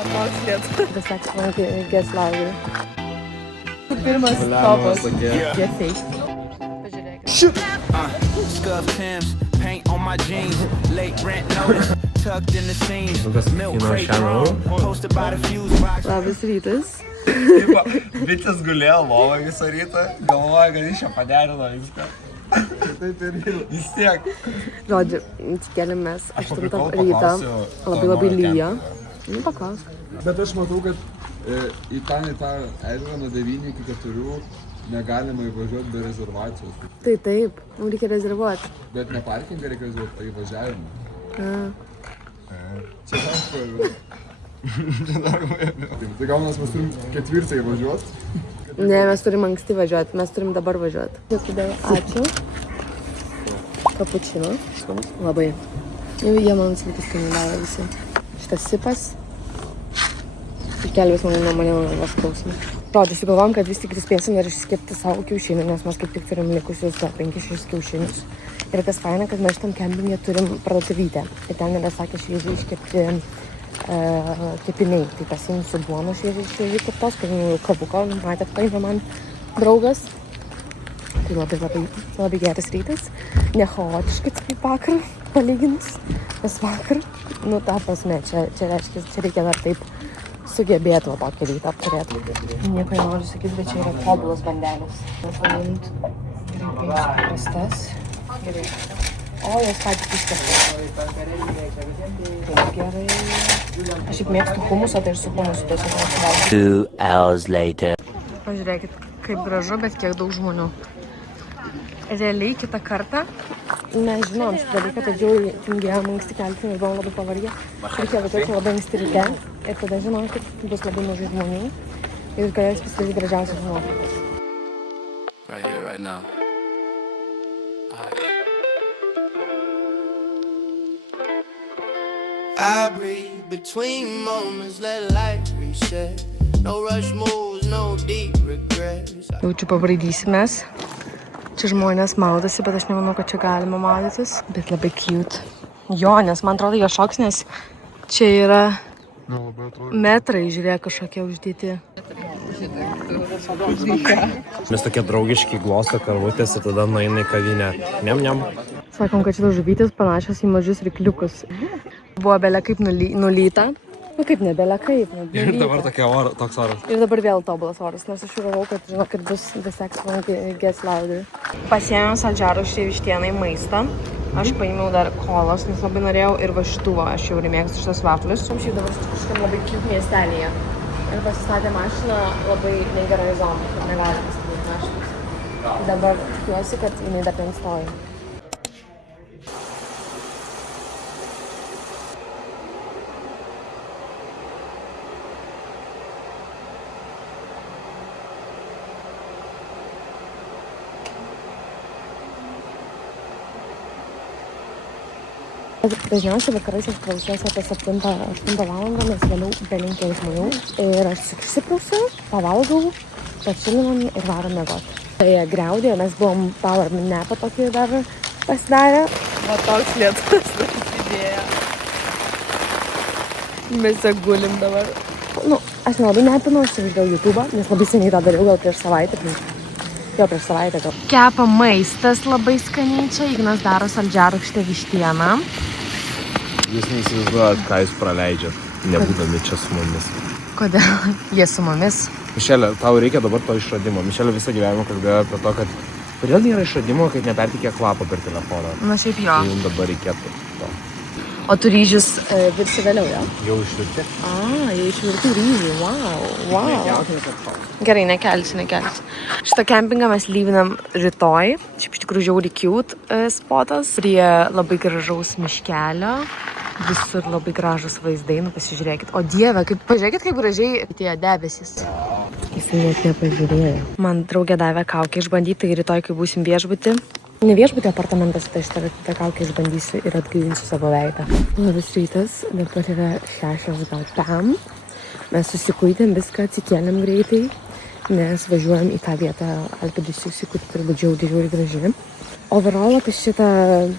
The sex one gets louder. Pirmas topas. Jie fake. Scuff Timbs, paint on my jeans, late rent notice, tucked in the seams, milk crate wrong, posted by the fuse box. Labas rytas. Bitės gulėjo lovą visą rytą, galvoja, kad iš čia paderino viską. Taip ir vis tiek. Žodžiu, atsikėlėm mes 8 rytą, labai lyja. Nu, paklausk. Bet aš matau, kad į tą ežerą nuo 9 iki 4 negalima įvažiuoti be rezervacijos. Tai taip, mums reikia rezervuoti. Bet ne parkingą reikia rezervuoti, o įvažiavimą. Čia aišku. Tai gaunas mes turim 4 įvažiuoti. Ne, mes turim anksti važiuoti, mes turim dabar važiuoti. Ačiū. Kapučino. Labai. Jie man sveikus kainydavo visi. Šitas sipas. Ir kelbės nuo mane vas klausimą. Žodžiu, sugalvom, kad vis tik spėsim ir išskirti savo kiaušinių, nes mes kaip tik turim likusius 5-6 kiaušinius. Ir kas faina, kad mes šitam kempinge turim parduotuvytę. Ir ten yra, sakė, šviežiai iškepti kepiniai. Tai pasiimsiu duoną šviežiai keptos, kad jau kabuko, matėt, paima man draugas. Tai labai geras rytas. Nechaotiškai kaip vakar palyginus. Nes vakar, nu ta prasme, čia reiškia, čia reikia dar taip sugebėtų tokį rytą apturėti. Nieko nenoriu sakyti, bet čia yra tobulas bandelis. Paimt, prastas. Gerai. O, jos patys iškeptos. Gerai. Aš šiaip mėgstu humusą, tai ir su humusu tiesiog nesivalgyti. 2 hours later. Pažiūrėkit, kaip gražu, bet kiek daug žmonių. Realiai kitą kartą mes žinom šitą dalyką, kad jau tingėjom anksti kelti, nes buvom labai pavargę. Reikėjo važiuoti labai anksti ryte ir tada žinom, kad bus labai mažai žmonių ir galės pasidaryti gražiausias nuotraukas. Right here, right now. I breathe between moments, let life reset. No rush moves, no deep regrets. Jau čia pabraidysimės. Čia žmonės maudosi, bet aš nemanau, kad čia galima maudytis. Bet labai cute. Jo, nes man atrodo, jie šoks, nes čia yra metrai, žiūrėk, kažkokie uždėti. Mes tokie draugiški glosto karvutės ir tada nueina į kavinę. Niam. Sakom, kad šitos žuvytės panašios į mažus rykliukus. Buvo belia kaip nulyta. Nu kaip ne, belia kaip. Ir dabar toks oras. Ir dabar vėl tobulas oras, nes aš galvojau, kad žinau, kad bus the sex one gets louder. Pasiėmiau saldžiarūgštę vištienai maistą. Aš paėmiau dar kolos, nes labai norėjau ir va šituvo. Aš jau mėgstu šitos vaflius. Šiaip dabar kažkam labai cute miestelėje. Ir pasistatė mašiną labai negerai zonai, kad negali pasistatyti mašinas. Dabar tikiuosi, kad jinai dar ten stoja. Dažniausiai vakarais aš klausiuosi apie 7-8 valandą, nes vėliau belinkiau žmonių. Ir aš susiprausiu, pavalgau, pačilinam ir varom miegoti. Tai griaudė, mes buvom power napą tokį dar pasidarę. Va toks lietus prasidėjo. Mes gulim dabar. Nu, aš nelabai nepinu, aš žiūrėjau YouTube'ą, nes labai seniai tą dariau, gal prieš savaitę. Kepa maistas labai skaniai čia. Ignas daro saldžiarūgštę vištieną. Jūs neįsivaizduojat, ką jūs praleidžiat, nebūdami čia su mumis. Kodėl? Jie su mumis. Mišelė, tau reikia dabar to išradimo. Mišelė visą gyvenimą kalbėjo apie to, kad kodėl nėra išradimo, kad nepertikė kvapą per telefoną. Na šiaip jo. Tai jums dabar reikėtų to. O tu ryžius virsi vėliau, jo? Jau išvirti. Jie išvirti ryžiai, wow. Gerai, nekelsi. Šitą kempingą mes lyvinam rytoj. Šiaip iš tikrųjų žiauriai cute spotas. Prie labai gražaus miškelio. Visur labai gražus vaizdai, nu pasižiūrėkit. O Dieve, pažiūrėkit, kaip gražiai tie debesis. Jis net nepažiūrėjo. Man draugė davė kaukę išbandyti, tai rytoj, kai būsim viešbuty. Ne viešbutį apartamentas, tai aš tą kaukę išbandysiu ir atgaivinsiu savo veidą. Labas rytas, dabar yra 6 gal tam. Mes susikuitėm viską, atsikėlėm greitai, nes važiuojam į tą vietą Alpedisiusi, kur turi būti žiauriai graži. Overall, apie šitą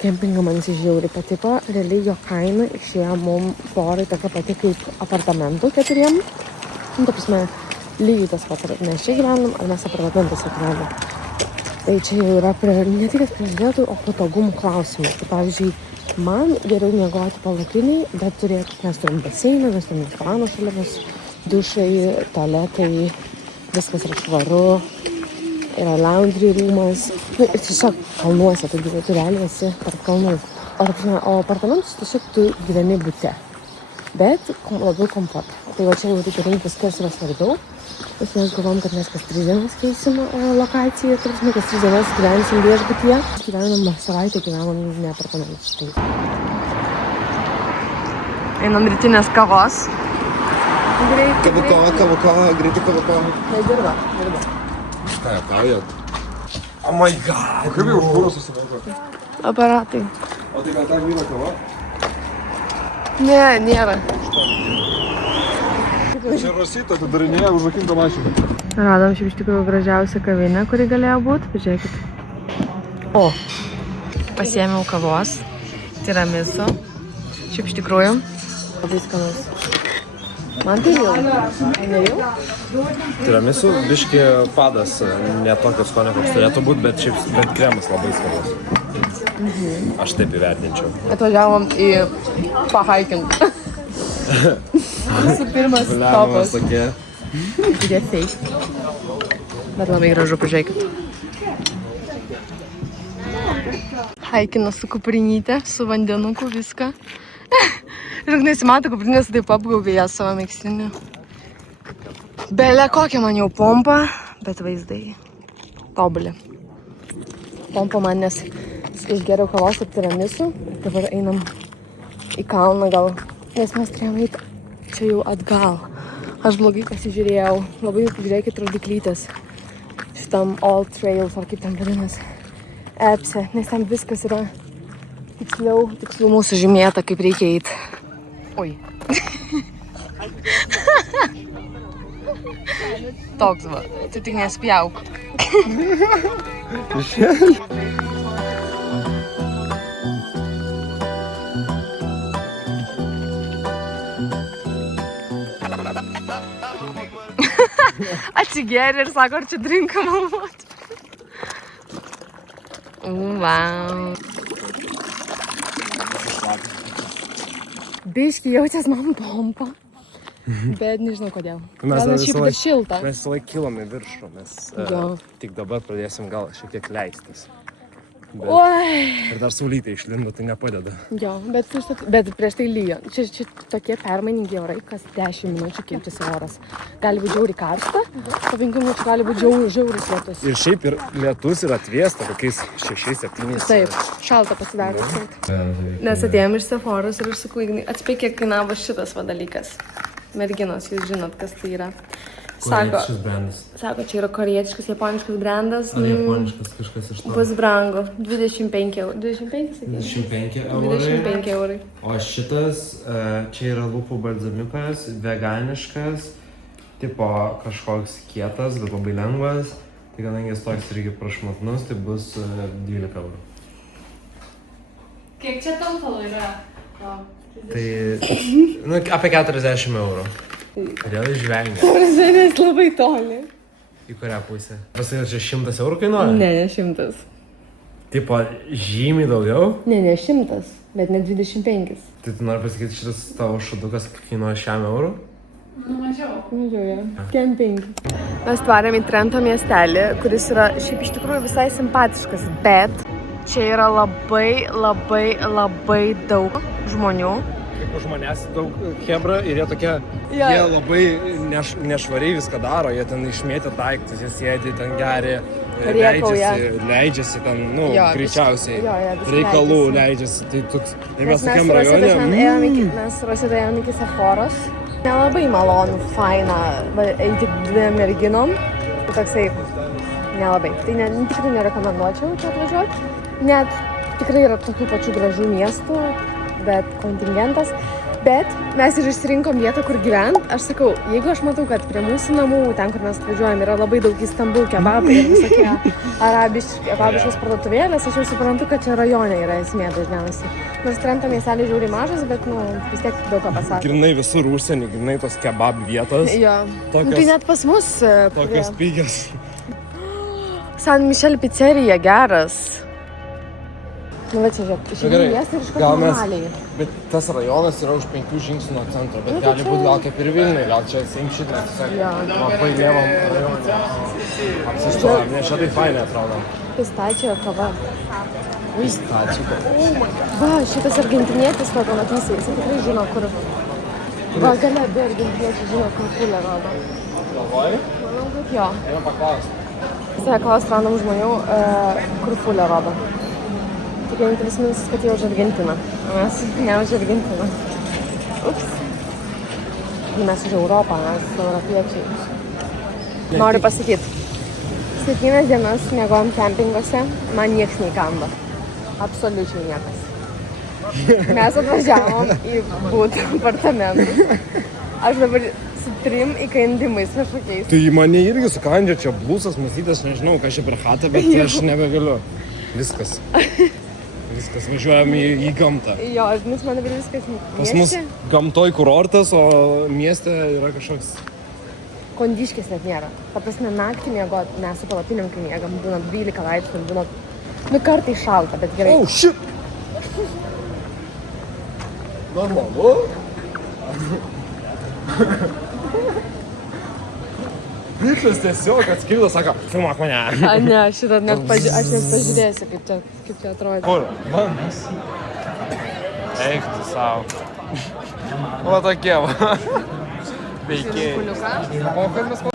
kempingą man žiauriai patiko. Realiai jo kaina išėjo mum porai tokia pati kaip apartamentų 4. Nu, ta prasme, lygiai tas pat, mes čia gyvenam, ar mes apartamentuose gyvenam. Tai čia jau yra ne tik prie vietų, o patogumų klausimai. Tai pavyzdžiui, man geriau miegoti palapiniai, bet mes turim baseiną, mes turim restoraną šalia, mes dušai, tualetai, viskas yra švaru, yra laundry rūmas. Nu, ir tiesiog kalnuose, tu realiai esi tarp kalnų. O apartamentus tiesiog tu gyveni bute, bet labiau komfortą. Tai va čia jau reikia rinktis, kas yra svarbiau. Nes mes galvom, kad mes kas 3 dienas keisim lokaciją, tarsi kas 3 dienas gyvensim viešbutyje. Gyvenam savaitę, gyvenam ne apartamentus. Tai. Einam rytinės kavos. Kava, greitai kava. Nedirba. Ką, paujat? Oh my god. O kaip jau už kūro susimoko? Aparatai. O tai gal ten vyra kava? Ne, nėra. Čia Rosita atidarinėja užrakintą mašiną. Radom šiaip iš tikrųjų gražiausią kavinę, kuri galėjo būti. Pažiūrėkit. O, pasiėmiau kavos, tiramisu. Šiaip iš tikrųjų labai skanus. Man tai jau. Ne jau? Tiramisu biški padas, ne tokio skonio, koks turėtų būti, bet kremas labai skanus. Aš taip įvertinčiau. Atvažiavom į pahaikint. Mūsų pirmas topas. Jie fake. Bet labai gražu, pažiūrėkit. Haikina su kuprinyte, su vandenuku, viską. Ir nesimato, kuprinės taip apgaubė ją savo megztiniu. Belė kokia man jau pompa, bet vaizdai tobuli. Pompa man, nes išgeriau kavos ir tiramisu. Dabar einam į kalną gal, nes mes turėjom eiti čia jau atgal. Aš blogai pasižiūrėjau, labai žiūrėkit rodiklytės šitam All Trails, ar kaip ten vadinasi, appse, nes ten viskas yra tiksliau mūsų žymėta, kaip reikia eiti. Oi. Toks va, tu tik nespjauk. Atsigėrė ir sako, ar čia drinką malvoti. Wow. Biški jaučias man pompa, bet nežinau kodėl. Gal šiaip bus šilta. Mes visą laiką kilom į viršų, mes tik dabar pradėsim gal šiek tiek leistis. Ir dar saulytė išlindo, tai nepadeda. Jo, bet prieš tai lyjo. Čia tokie permainingi orai, kas 10 minučių keičiasi oras. Gali būti žiauriai karšta, po 5 minučių gali būti žiauriai lietus. Ir šiaip ir lietus yra atvėsta, kokiais 6-7. Taip, šalta pasidaro. Nes atėjom iš Sephoros ir aš sakau, atspėk, kiek kainavo šitas va dalykas. Merginos, jūs žinot, kas tai yra. Korėjiškas brandas. Sako, čia yra korėjiškas, japoniškas brandas. Ar japoniškas kažkas iš to? Bus brangu. 25 eurų. 25, sakė? 25 eurai. 25 eurai. O šitas, čia yra lūpų balzamiukas, veganiškas, tipo kažkoks kietas, bet labai lengvas. Tai kadangi jis toks irgi prašmatnus, tai bus 12 eurų. Kiek čia tampalo yra? Tai, apie 40 eurų. Kodėl išvengia? Nes labai toli. Į kurią pusę? Pasakai, čia 100 eurų kainuoja? Ne 100. Tipo, žymiai daugiau? Ne 100, bet ne 25. Tai tu nori pasakyti, šitas tavo šudukas kainuoja 100 eurų? Mažiau, jo. Kemping. Mes tvarėm į Trento miestelį, kuris yra šiaip iš tikrųjų visai simpatiškas, bet čia yra labai daug žmonių. Kaip už manęs daug chebra ir jie tokie, jie labai nešvariai viską daro, jie ten išmėtė daiktus, jie sėdi, ten geri, leidžiasi ten, greičiausiai, reikalų leidžiasi, tai toks, tai mes tokiam rajone. Mes Rosita ėjom iki Sephoros, nelabai malonu, faina, eiti 2 merginom, toksai nelabai, tai tikrai nerekomenduočiau čia atvažiuoti, net tikrai yra tokių pačių gražių miestų, bet kontingentas. Bet mes ir išsirinkom vietą, kur gyvent. Aš sakau, jeigu aš matau, kad prie mūsų namų, ten, kur mes atvažiuojam, yra labai daug Istanbul kebabai ir visokie arabiškos parduotuvėlės, aš jau suprantu, kad čia rajone yra esmė dažniausiai. Nors Trento miestelis žiūri mažas, bet, vis tiek daug ką pasako. Grinai visur užsienį, grinai tos kebab vietos. Jo. Tai net pas mus. Tokios pigios. San Mišel pizzerija geras. Va čia žiūrėk, išėjai į miestą ir iš karto normaliai. Bet tas rajonas yra už 5 žingsnių nuo centro, bet gali būti gal kaip ir Vilniui, gal čia same shit, mes tiesiog labai mėgom rajonį. Apsistojom, nes čia tai fainai atrodo. Pistačio kava. Pistačio kava. Va, šitas argentinietis to pamatysi, jis tikrai žino, kur. Va, gale abi argentiniečiai žino, kur fulė rodo. Galvoji? Manau, kad jo. Einam paklausti. Jis klaus random žmonių, kur fulė rodo. Tik vienintelis minusas, kad jie už Argentiną, o mes ne už Argentiną. Ups. Mes už Europą, mes europiečiai. Noriu pasakyti, 7 dienas miegojom kempinguose, man nieks neįkanda. Absoliučiai niekas. Mes atvažiavom į butą apartamentus. Aš dabar su 3 įkandimais kažkokiais. Tai mane irgi sukandžia čia blusas, masytas, nežinau, ką čia per chatą, bet aš nebegaliu. Viskas. Viskas, važiuojam į gamtą. Jo, nes man dabar viskas mieste. Pas mus gamtoj kurortas, o mieste yra kažkoks... Kondiškės net nėra. Ta prasme, naktį miegot, mes su palapinėm, kai miegam, būna 12 laipsnių, būna kartai šalta, bet gerai. Oh, shit! Normalu? Bičas tiesiog atskrido, sako, filmuok mane. A, ne, šitą net aš net pažiūrėsiu, kaip čia atrodo. Kur? Man? Eik tu savo. Va tokie va. Veikėjai. Kuliuką. O kad mes